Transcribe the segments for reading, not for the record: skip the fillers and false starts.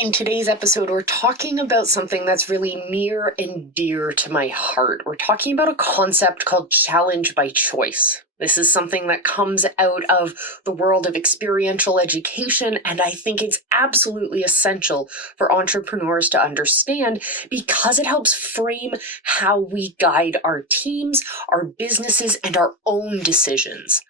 In today's episode, we're talking about something that's really near and dear to my heart. We're talking about a concept called challenge by choice. This is something that comes out of the world of experiential education, and I think it's absolutely essential for entrepreneurs to understand because it helps frame how we guide our teams, our businesses, and our own decisions.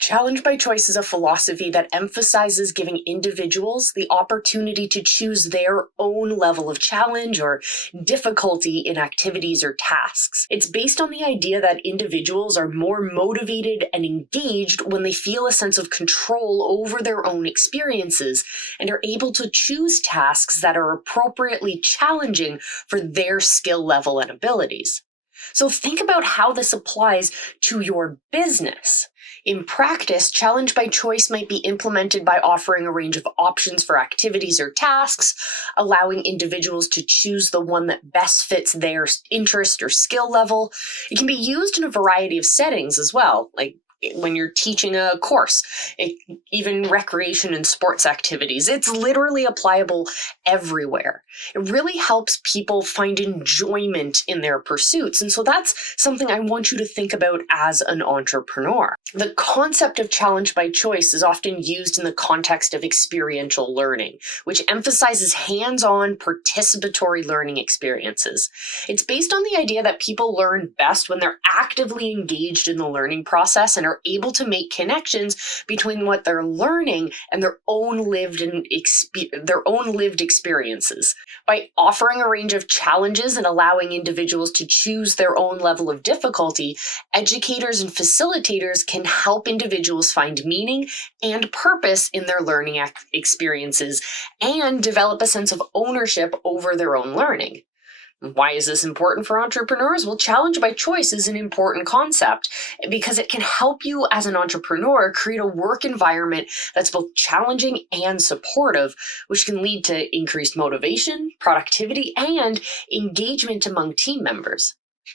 Challenge by choice is a philosophy that emphasizes giving individuals the opportunity to choose their own level of challenge or difficulty in activities or tasks. It's based on the idea that individuals are more motivated and engaged when they feel a sense of control over their own experiences and are able to choose tasks that are appropriately challenging for their skill level and abilities. So think about how this applies to your business. In practice, challenge by choice might be implemented by offering a range of options for activities or tasks, allowing individuals to choose the one that best fits their interest or skill level. It can be used in a variety of settings as well, like when you're teaching a course, even recreation and sports activities. It's literally applicable everywhere. It really helps people find enjoyment in their pursuits. And so that's something I want you to think about as an entrepreneur. The concept of challenge by choice is often used in the context of experiential learning, which emphasizes hands-on participatory learning experiences. It's based on the idea that people learn best when they're actively engaged in the learning process and are able to make connections between what they're learning and their own lived experiences. By offering a range of challenges and allowing individuals to choose their own level of difficulty, educators and facilitators can help individuals find meaning and purpose in their learning experiences and develop a sense of ownership over their own learning. Why is this important for entrepreneurs? Well, challenge by choice is an important concept because it can help you as an entrepreneur create a work environment that's both challenging and supportive, which can lead to increased motivation, productivity, and engagement among team members.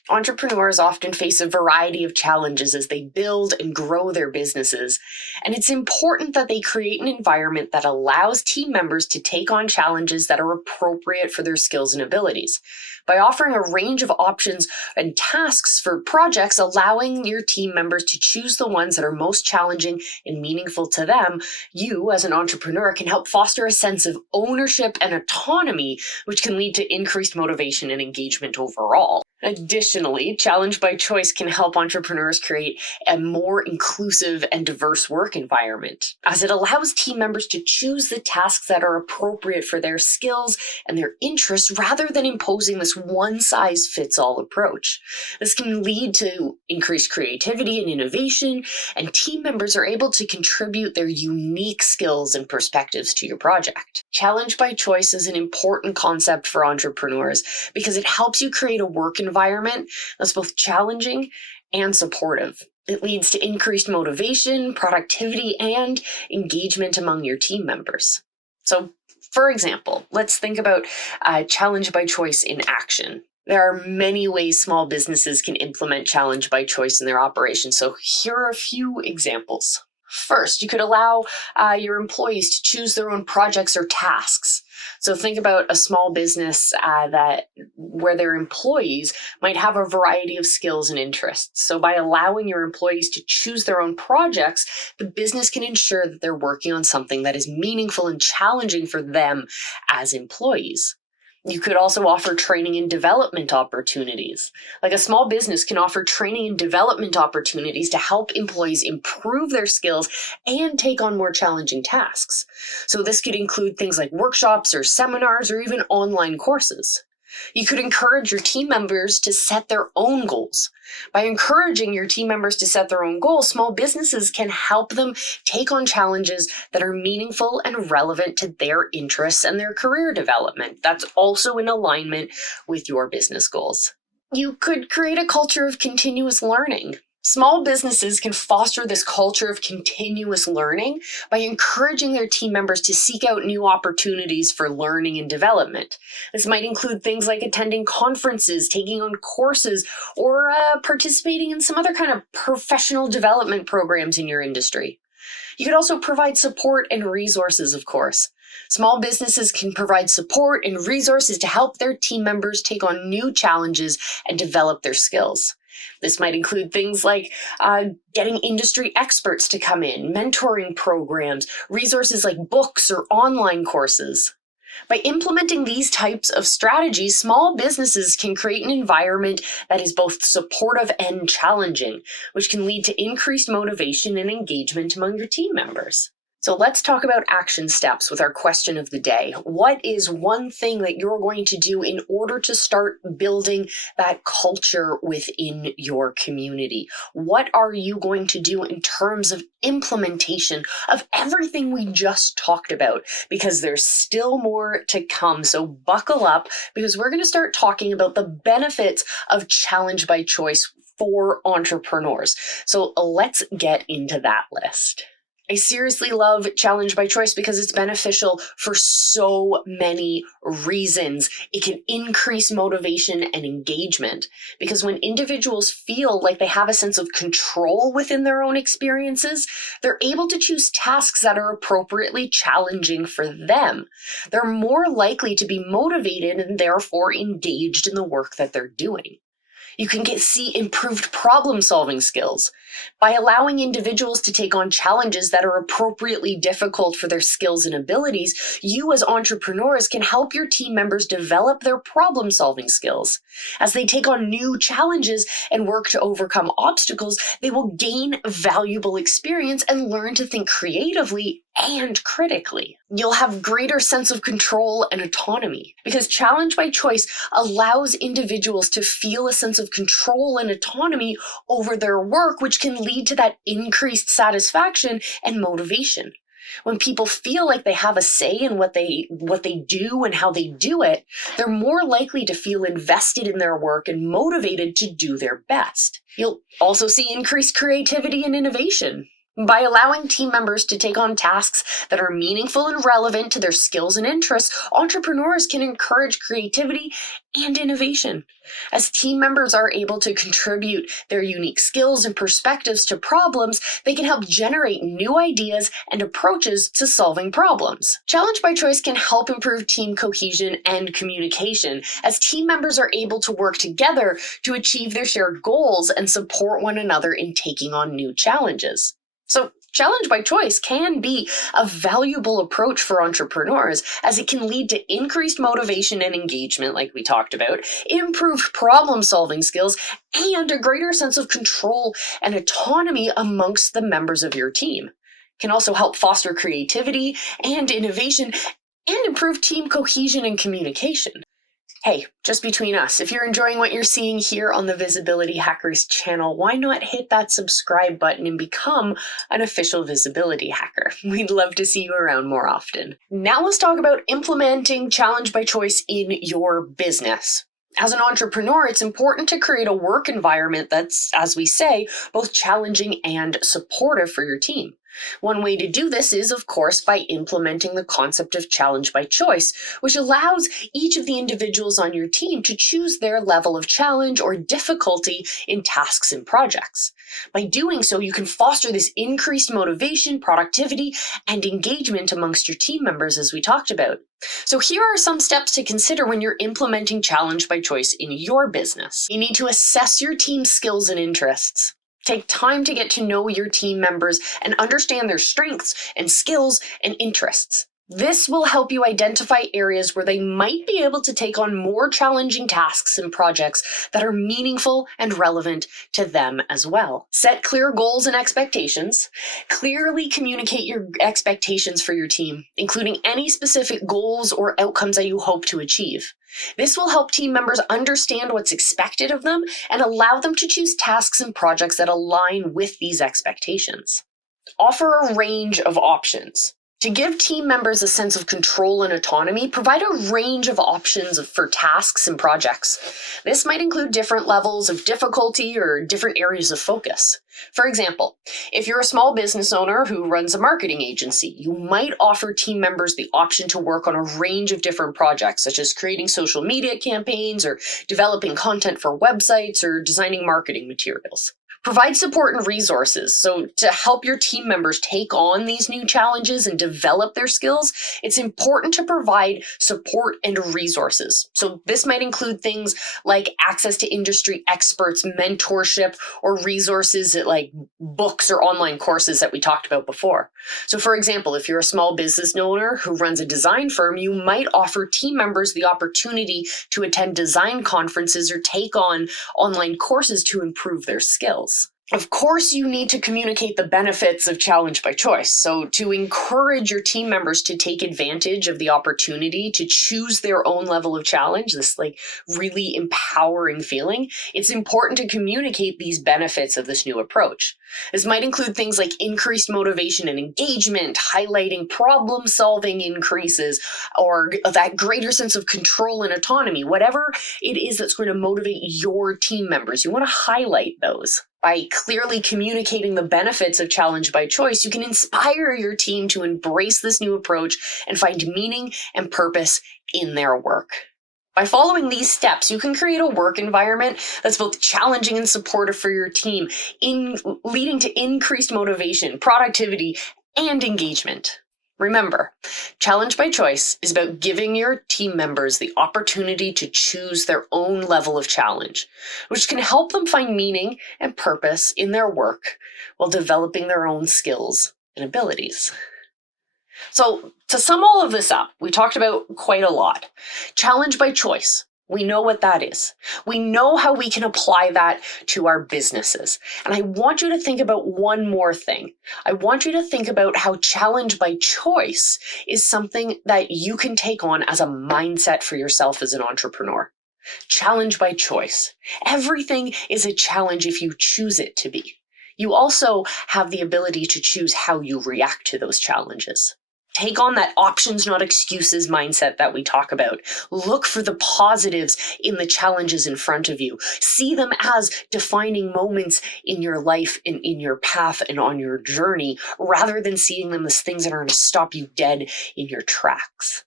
Entrepreneurs often face a variety of challenges as they build and grow their businesses, and it's important that they create an environment that allows team members to take on challenges that are appropriate for their skills and abilities. By offering a range of options and tasks for projects, allowing your team members to choose the ones that are most challenging and meaningful to them, you as an entrepreneur can help foster a sense of ownership and autonomy, which can lead to increased motivation and engagement overall. Additionally, challenge by choice can help entrepreneurs create a more inclusive and diverse work environment, as it allows team members to choose the tasks that are appropriate for their skills and their interests rather than imposing this one-size-fits-all approach. This can lead to increased creativity and innovation, and team members are able to contribute their unique skills and perspectives to your project. Challenge by choice is an important concept for entrepreneurs because it helps you create a work environment that's both challenging and supportive. It leads to increased motivation, productivity, and engagement among your team members. So, for example, let's think about challenge by choice in action. There are many ways small businesses can implement challenge by choice in their operations. So here are a few examples. First, you could allow your employees to choose their own projects or tasks. So think about a small business where their employees might have a variety of skills and interests. So by allowing your employees to choose their own projects, the business can ensure that they're working on something that is meaningful and challenging for them as employees. You could also offer training and development opportunities. Like a small business can offer training and development opportunities to help employees improve their skills and take on more challenging tasks. So this could include things like workshops or seminars or even online courses. You could encourage your team members to set their own goals. By encouraging your team members to set their own goals, small businesses can help them take on challenges that are meaningful and relevant to their interests and their career development. That's also in alignment with your business goals. You could create a culture of continuous learning. Small businesses can foster this culture of continuous learning by encouraging their team members to seek out new opportunities for learning and development. This might include things like attending conferences, taking on courses, or participating in some other kind of professional development programs in your industry. You could also provide support and resources, of course. Small businesses can provide support and resources to help their team members take on new challenges and develop their skills. This might include things like getting industry experts to come in, mentoring programs, resources like books or online courses. By implementing these types of strategies, small businesses can create an environment that is both supportive and challenging, which can lead to increased motivation and engagement among your team members. So let's talk about action steps with our question of the day. What is one thing that you're going to do in order to start building that culture within your community? What are you going to do in terms of implementation of everything we just talked about? Because there's still more to come. So buckle up, because we're going to start talking about the benefits of Challenge by Choice for entrepreneurs. So let's get into that list. I seriously love Challenge by Choice because it's beneficial for so many reasons. It can increase motivation and engagement, because when individuals feel like they have a sense of control within their own experiences, they're able to choose tasks that are appropriately challenging for them. They're more likely to be motivated and therefore engaged in the work that they're doing. You can see improved problem-solving skills. By allowing individuals to take on challenges that are appropriately difficult for their skills and abilities, you as entrepreneurs can help your team members develop their problem-solving skills. As they take on new challenges and work to overcome obstacles, they will gain valuable experience and learn to think creatively and critically. You'll have greater sense of control and autonomy, because Challenge by Choice allows individuals to feel a sense of control and autonomy over their work, which can lead to that increased satisfaction and motivation. When people feel like they have a say in what they do and how they do it, they're more likely to feel invested in their work and motivated to do their best. You'll also see increased creativity and innovation. By allowing team members to take on tasks that are meaningful and relevant to their skills and interests, entrepreneurs can encourage creativity and innovation. As team members are able to contribute their unique skills and perspectives to problems, they can help generate new ideas and approaches to solving problems. Challenge by Choice can help improve team cohesion and communication, as team members are able to work together to achieve their shared goals and support one another in taking on new challenges. So Challenge by Choice can be a valuable approach for entrepreneurs, as it can lead to increased motivation and engagement, like we talked about, improved problem-solving skills, and a greater sense of control and autonomy amongst the members of your team. It can also help foster creativity and innovation and improve team cohesion and communication. Hey, just between us, if you're enjoying what you're seeing here on the Visibility Hackers channel, why not hit that subscribe button and become an official Visibility Hacker? We'd love to see you around more often. Now let's talk about implementing Challenge by Choice in your business. As an entrepreneur, it's important to create a work environment that's, as we say, both challenging and supportive for your team. One way to do this is, of course, by implementing the concept of Challenge by Choice, which allows each of the individuals on your team to choose their level of challenge or difficulty in tasks and projects. By doing so, you can foster this increased motivation, productivity, and engagement amongst your team members, as we talked about. So here are some steps to consider when you're implementing Challenge by Choice in your business. You need to assess your team's skills and interests. Take time to get to know your team members and understand their strengths and skills and interests. This will help you identify areas where they might be able to take on more challenging tasks and projects that are meaningful and relevant to them as well. Set clear goals and expectations. Clearly communicate your expectations for your team, including any specific goals or outcomes that you hope to achieve. This will help team members understand what's expected of them and allow them to choose tasks and projects that align with these expectations. Offer a range of options. To give team members a sense of control and autonomy, provide a range of options for tasks and projects. This might include different levels of difficulty or different areas of focus. For example, if you're a small business owner who runs a marketing agency, you might offer team members the option to work on a range of different projects, such as creating social media campaigns or developing content for websites or designing marketing materials. Provide support and resources. So to help your team members take on these new challenges and develop their skills, it's important to provide support and resources. So this might include things like access to industry experts, mentorship, or resources like books or online courses that we talked about before. So for example, if you're a small business owner who runs a design firm, you might offer team members the opportunity to attend design conferences or take on online courses to improve their skills. Of course, you need to communicate the benefits of challenge by choice. So to encourage your team members to take advantage of the opportunity to choose their own level of challenge, this really empowering feeling, it's important to communicate these benefits of this new approach. This might include things like increased motivation and engagement, highlighting problem solving increases, or that greater sense of control and autonomy, whatever it is that's going to motivate your team members. You want to highlight those. By clearly communicating the benefits of challenge by choice, you can inspire your team to embrace this new approach and find meaning and purpose in their work. By following these steps, you can create a work environment that's both challenging and supportive for your team, leading to increased motivation, productivity, and engagement. Remember, challenge by choice is about giving your team members the opportunity to choose their own level of challenge, which can help them find meaning and purpose in their work while developing their own skills and abilities. So, to sum all of this up, we talked about quite a lot. Challenge by choice. We know what that is. We know how we can apply that to our businesses. And I want you to think about one more thing. I want you to think about how challenge by choice is something that you can take on as a mindset for yourself as an entrepreneur. Challenge by choice. Everything is a challenge if you choose it to be. You also have the ability to choose how you react to those challenges. Take on that options, not excuses mindset that we talk about. Look for the positives in the challenges in front of you. See them as defining moments in your life, in your path, and on your journey, rather than seeing them as things that are going to stop you dead in your tracks.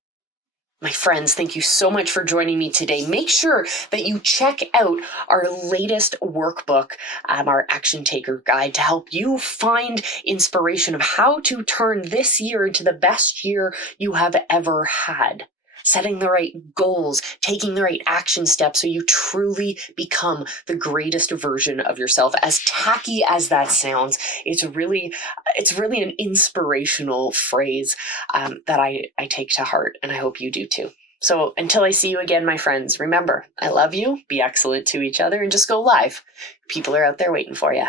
My friends, thank you so much for joining me today. Make sure that you check out our latest workbook, our Action Taker Guide, to help you find inspiration of how to turn this year into the best year you have ever had. Setting the right goals, taking the right action steps so you truly become the greatest version of yourself. As tacky as that sounds, it's really an inspirational phrase that I take to heart, and I hope you do too. So until I see you again, my friends, remember, I love you, be excellent to each other, and just go live. People are out there waiting for you.